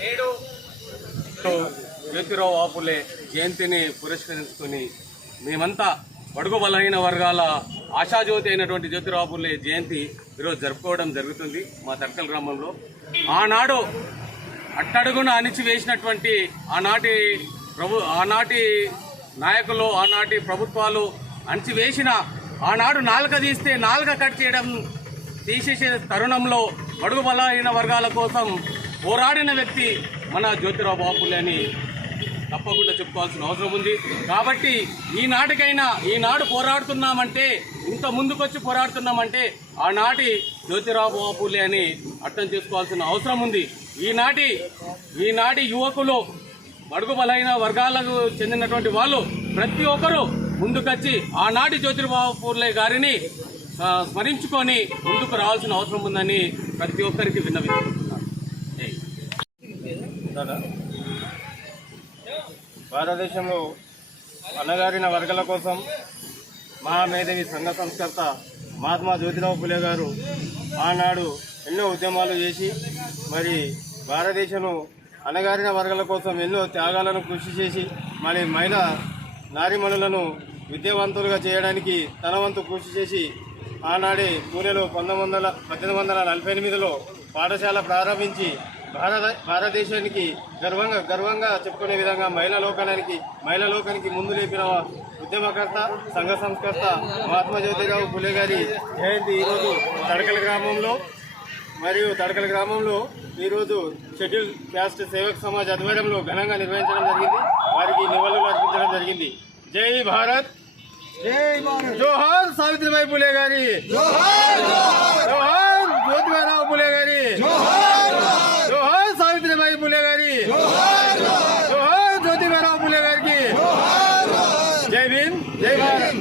నేడు జ్యోతిరావు ఆపులే జయంతిని పురస్కరించుకుని మేమంతా బడుగు బలహీన వర్గాల ఆశాజ్యోతి అయినటువంటి జ్యోతిరావు ఆపులే జయంతి ఈరోజు జరుపుకోవడం జరుగుతుంది మా తడకల్ గ్రామంలో. ఆనాడు అట్టడుగున అణిచివేసినటువంటి ఆనాటి నాయకులు, ఆనాటి ప్రభుత్వాలు అణిచివేసిన ఆనాడు నాలుక తీస్తే నాలుక కట్ చేయడం తీసేసే తరుణంలో బడుగు బలహీన వర్గాల కోసం పోరాడిన వ్యక్తి మన జ్యోతిరావు బాపులే అని తప్పకుండా చెప్పుకోవాల్సిన అవసరం ఉంది. కాబట్టి ఈనాడు పోరాడుతున్నామంటే, ఇంత ముందుకొచ్చి పోరాడుతున్నామంటే ఆనాటి జ్యోతిరావు బాపులే అని అర్థం చేసుకోవాల్సిన అవసరం ఉంది. ఈనాటి యువకులు, బడుగు బలహీన వర్గాలకు చెందినటువంటి వాళ్ళు ప్రతి ఒక్కరూ ముందుకొచ్చి ఆనాటి జ్యోతిరావు పూలే గారిని స్మరించుకొని ముందుకు రావాల్సిన అవసరం ఉందని ప్రతి ఒక్కరికి విన్నవిస్తున్నాను. భారతదేశంలో అణగారిన వర్గాల కోసం మహామేధావి సంఘ సంస్కర్త మహాత్మా జ్యోతిరావు పూలే గారు ఆనాడు ఎన్నో ఉద్యమాలు చేసి మరి భారతదేశంలో అణగారిన వర్గాల కోసం ఎన్నో త్యాగాలను కృషి చేసి మరి నారీమణులను విద్యావంతులుగా చేయడానికి తన వంతు కృషి చేసి ఆనాడే పూణేలో 1848లో పాఠశాల ప్రారంభించి భారతదేశానికి గర్వంగా చెప్పుకునే విధంగా మహిళా లోకానికి ముందు లేపిన ఉద్యమకర్త, సంఘ సంస్కర్త మహాత్మా జ్యోతిరావు పూలే గారి జయంతి ఈరోజు తడకల గ్రామంలో ఈరోజు షెడ్యూల్ క్యాస్ట్ సేవక్ సమాజ్ ఆధ్వర్యంలో ఘనంగా నిర్వహించడం జరిగింది. వారికి నివాళులు అర్పించడం జరిగింది. జై భారత్, జోహార్ సావిత్రిబాయి పూలే గారి, జోహార్ జ్యోతిరావు పూలే గారి, జోహార్ సావిత్రిబాయి పూలే గారి, జోహార్ జ్యోతిరావు పూలే గారికి. జై భీమ్, జై భారత్.